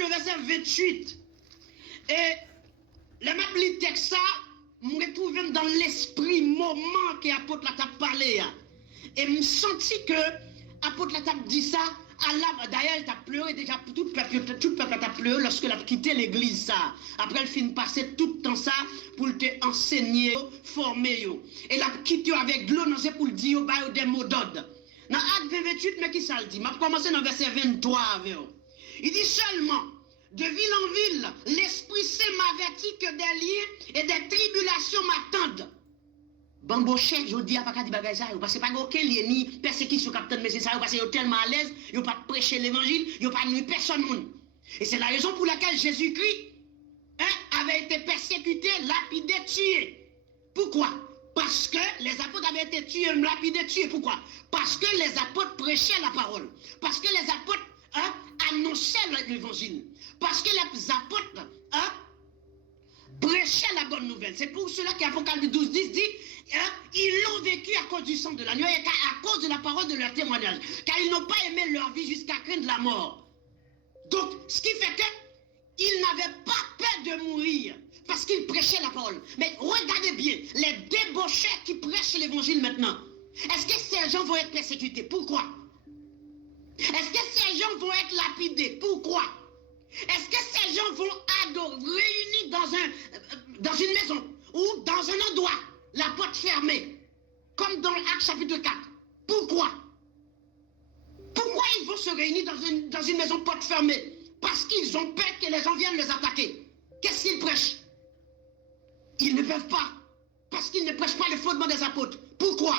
le verset 28. Et le m'a li texte ça, me retrouve dans l'esprit moment que l'apôtre l'a parlé. Et me senti que l'apôtre l'a dit ça. D'ailleurs, il a pleuré déjà, tout le peuple a pleuré lorsqu'il a quitté l'église. Ça. Après, il finit passer tout le temps ça pour te enseigner, former. Et il a quitté avec l'eau, pour le dire des mots d'ordre. Dans Acte 28, mais qui ça le dit? Je vais commencer dans verset 23 avec vous. Il dit seulement, de ville en ville, l'Esprit Saint m'avertit que des liens et des tribulations m'attendent. Bamboche, je dis à pas dire bagay ça, parce que pas aucun lien ni persécution capitaine mais c'est ça parce que yo tellement à l'aise, yo pas prêcher l'évangile, yo pas nuire personne monde. Et c'est la raison pour laquelle Jésus-Christ avait été persécuté, lapidé, tué. Pourquoi? Parce que les apôtres avaient été tués, lapidés, tués. Pourquoi? Parce que les apôtres prêchaient la parole. Parce que les apôtres annonçaient l'évangile. Parce que les apôtres prêchaient la bonne nouvelle. C'est pour cela qu'Apocalypse 12:10 dit ils l'ont vécu à cause du sang de l'agneau et à cause de la parole de leur témoignage. Car ils n'ont pas aimé leur vie jusqu'à craindre la mort. Donc, ce qui fait qu'ils n'avaient pas peur de mourir parce qu'ils prêchaient la parole. Mais regardez bien, les débauchés qui prêchent l'évangile maintenant, est-ce que ces gens vont être persécutés? Pourquoi? Est-ce que ces gens vont être lapidés? Pourquoi? Est-ce que ces gens vont adorer, réunis dans une maison ou dans un endroit, la porte fermée, comme dans l'Acte chapitre 4? Pourquoi? Pourquoi ils vont se réunir dans une maison porte fermée? Parce qu'ils ont peur que les gens viennent les attaquer. Qu'est-ce qu'ils prêchent? Ils ne peuvent pas. Parce qu'ils ne prêchent pas le fondement des apôtres. Pourquoi?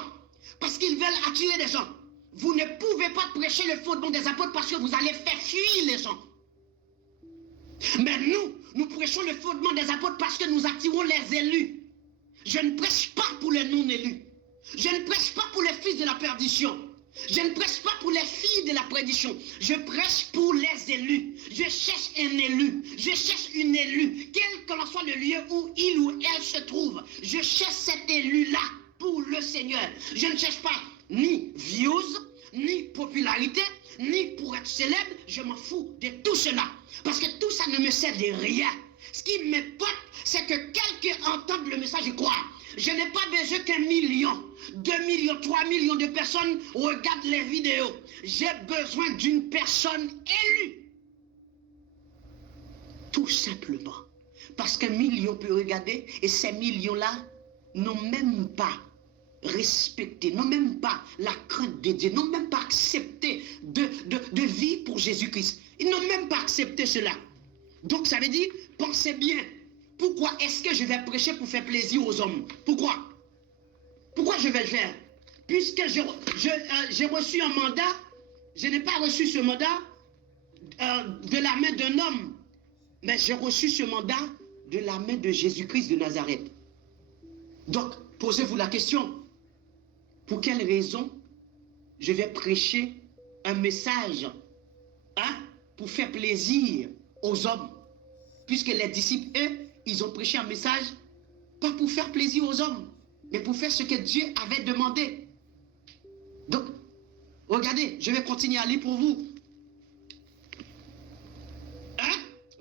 Parce qu'ils veulent attirer les gens. Vous ne pouvez pas prêcher le fondement des apôtres parce que vous allez faire fuir les gens. Mais nous prêchons le fondement des apôtres parce que nous attirons les élus. Je ne prêche pas pour les non-élus. Je ne prêche pas pour les fils de la perdition. Je ne prêche pas pour les filles de la perdition. Je prêche pour les élus. Je cherche un élu. Je cherche une élue. Quel que soit le lieu où il ou elle se trouve. Je cherche cet élu-là pour le Seigneur. Je ne cherche pas ni views, ni popularité, ni pour être célèbre. Je m'en fous de tout cela. Parce que tout ça ne me sert de rien. Ce qui m'importe, c'est que quelqu'un entende le message et croit. Je n'ai pas besoin qu'un million, 2 millions, 3 millions de personnes regardent les vidéos. J'ai besoin d'une personne élue. Tout simplement. Parce qu'un million peut regarder et ces millions-là n'ont même pas respecté, n'ont même pas la crainte de Dieu, n'ont même pas accepté de vivre pour Jésus-Christ. Ils n'ont même pas accepté cela. Donc ça veut dire, pensez bien, pourquoi est-ce que je vais prêcher pour faire plaisir aux hommes? Pourquoi? Pourquoi je vais le faire? Puisque j'ai reçu un mandat, je n'ai pas reçu ce mandat de la main d'un homme, mais j'ai reçu ce mandat de la main de Jésus-Christ de Nazareth. Donc, posez-vous la question, pour quelle raison je vais prêcher un message pour faire plaisir aux hommes? Puisque les disciples, eux, ils ont prêché un message, pas pour faire plaisir aux hommes, mais pour faire ce que Dieu avait demandé. Donc, regardez, je vais continuer à lire pour vous.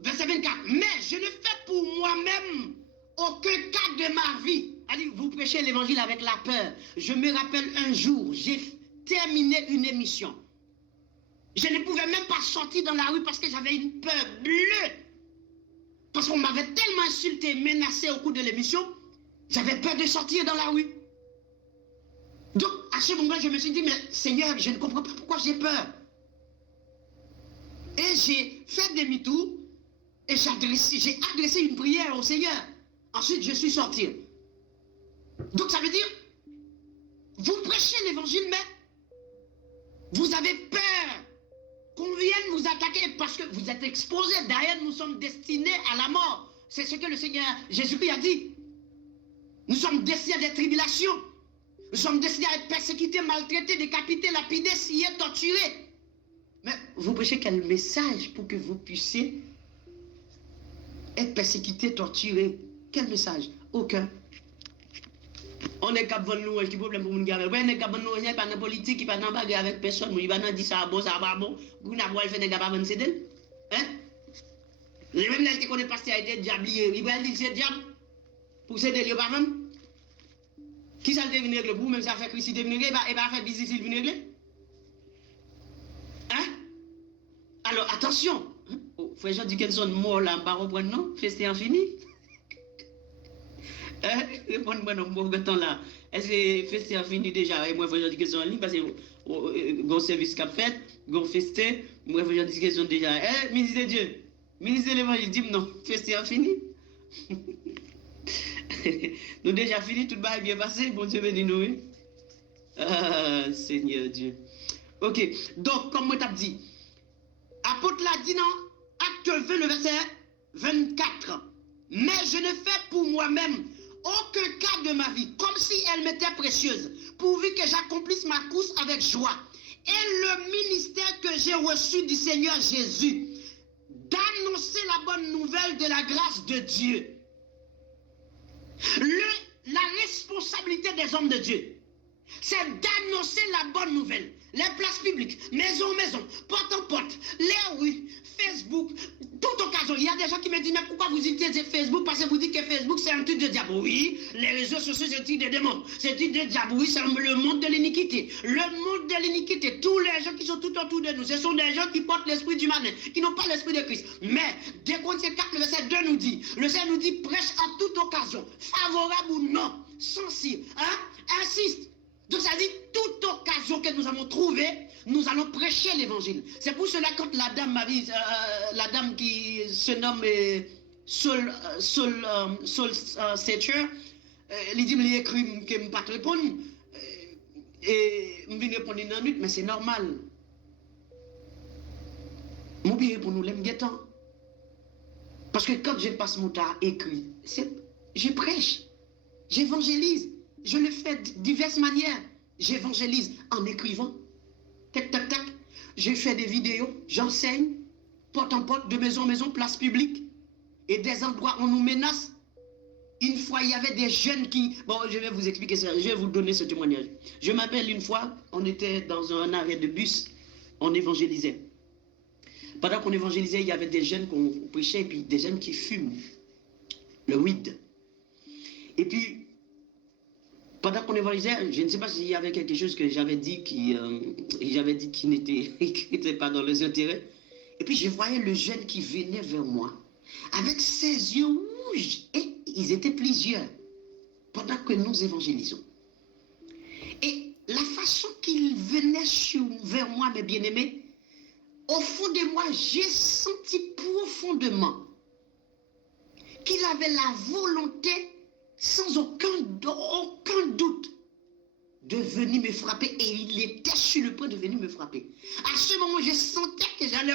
Verset 24. Mais je ne fais pour moi-même aucun cas de ma vie. Allez, vous prêchez l'évangile avec la peur. Je me rappelle un jour, j'ai terminé une émission. Je ne pouvais même pas sortir dans la rue parce que j'avais une peur bleue. Parce qu'on m'avait tellement insulté, menacé au cours de l'émission, j'avais peur de sortir dans la rue. Donc, à ce moment, je me suis dit, mais Seigneur, je ne comprends pas pourquoi j'ai peur. Et j'ai fait demi-tour et j'ai adressé une prière au Seigneur. Ensuite, je suis sorti. Donc, ça veut dire, vous prêchez l'évangile, mais vous avez peur qu'on vienne vous attaquer parce que vous êtes exposés. Derrière, nous sommes destinés à la mort. C'est ce que le Seigneur Jésus-Christ a dit. Nous sommes destinés à des tribulations. Nous sommes destinés à être persécutés, maltraités, décapités, lapidés, sciés, torturés. Mais vous prêchez quel message pour que vous puissiez être persécutés, torturés? Quel message? Aucun. On est capable de nous, qui problème pour nous garder. On est capable de nous, il n'y a pas de politique, il n'y a pas de avec personne, il n'y a pas de dire ça bon, ça va bon. Vous n'avez pas fait des capables de céder. Hein? Les mêmes là qui connaissent pas pasteur était diable, il va dire c'est diable. Pour ces délires pas même. Qui ça le devine régler pour même ça fait Christ devine régler et va faire business il devine régler. Hein? Alors attention. Oh, frère Jean Dickinson mort là, on va reprendre non? Fester en fini. Répondez-moi non, bon temps là. Est-ce que fester en fini déjà? Et moi frère Jean Dickinson en ligne parce que bon service qu'a fait, bon fester, moi frère Jean Dickinson déjà. Ministre de Dieu. Ministre de l'Évangile dit non, fester en fini. Nous déjà fini, tout va bien passé, bon Dieu béni nous. Ah, Seigneur Dieu. Ok, donc comme moi t'as dit, apôtre l'a dit non, acte 20, le verset 24. Mais je ne fais pour moi-même aucun cas de ma vie, comme si elle m'était précieuse, pourvu que j'accomplisse ma course avec joie. Et le ministère que j'ai reçu du Seigneur Jésus, d'annoncer la bonne nouvelle de la grâce de Dieu. La responsabilité des hommes de Dieu, c'est d'annoncer la bonne nouvelle. Les places publiques, maison, porte en porte, les rues, Facebook, toute occasion. Il y a des gens qui me disent, mais pourquoi vous utilisez Facebook? Parce que vous dites que Facebook, c'est un truc de diable. Oui, les réseaux sociaux, c'est un truc de démon. C'est un truc de diable. Oui, c'est le monde de l'iniquité. Le monde de l'iniquité. Tous les gens qui sont tout autour de nous, ce sont des gens qui portent l'esprit du malin, qui n'ont pas l'esprit de Christ. Mais, dès qu'on sait 4, le verset 2 nous dit, le Seigneur nous dit, prêche à toute occasion, favorable ou non, sensible, insiste. Donc ça dit, toute occasion que nous avons trouvée, nous allons prêcher l'évangile. C'est pour cela quand la dame m'avait, la dame qui se nomme Saul Setcher, elle dit, il écrit que je ne peux pas te répondre. Et je vais répondre dans une minute, mais c'est normal. Je vais répondre nous temps. Parce que quand je passe mon temps à écrire, je prêche, j'évangélise. Je le fais de diverses manières. J'évangélise en écrivant. Tac, tac, tac. Je fais des vidéos, j'enseigne, porte en porte, de maison en maison, place publique. Et des endroits où on nous menace. Une fois, il y avait des jeunes qui... Bon, je vais vous expliquer ça, je vais vous donner ce témoignage. Je m'appelle une fois, on était dans un arrêt de bus, on évangélisait. Pendant qu'on évangélisait, il y avait des jeunes qu'on prêchait, et puis des jeunes qui fument le weed. Et puis, pendant qu'on évangélisait, je ne sais pas s'il y avait quelque chose que j'avais dit qui n'était pas dans les intérêts. Et puis je voyais le jeune qui venait vers moi, avec ses yeux rouges, et ils étaient plusieurs, pendant que nous évangélisons. Et la façon qu'il venait vers moi, mes bien-aimés, au fond de moi, j'ai senti profondément qu'il avait la volonté, sans aucun doute, de venir me frapper, et il était sur le point de venir me frapper. À ce moment, je sentais que j'allais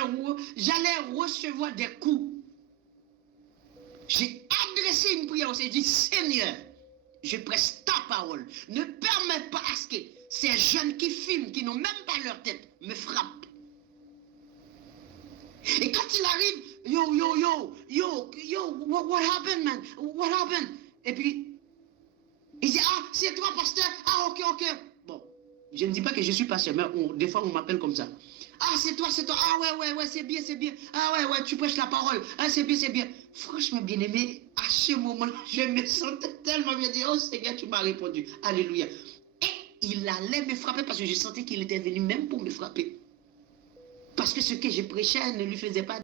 recevoir des coups. J'ai adressé une prière, j'ai dit, Seigneur, je presse ta parole. Ne permets pas à ce que ces jeunes qui filment, qui n'ont même pas leur tête, me frappent. Et quand il arrive, what happened, man? What happened? Et puis, il dit, ah, c'est toi, pasteur? Ah, ok. Bon, je ne dis pas que je suis pasteur, mais des fois, on m'appelle comme ça. Ah, c'est toi. Ah, ouais, c'est bien. Ah, ouais, tu prêches la parole. Ah, c'est bien. Franchement, bien-aimé, à ce moment-là, je me sentais tellement bien dit, oh, Seigneur, tu m'as répondu. Alléluia. Et il allait me frapper parce que je sentais qu'il était venu même pour me frapper. Parce que ce que je prêchais ne lui faisait pas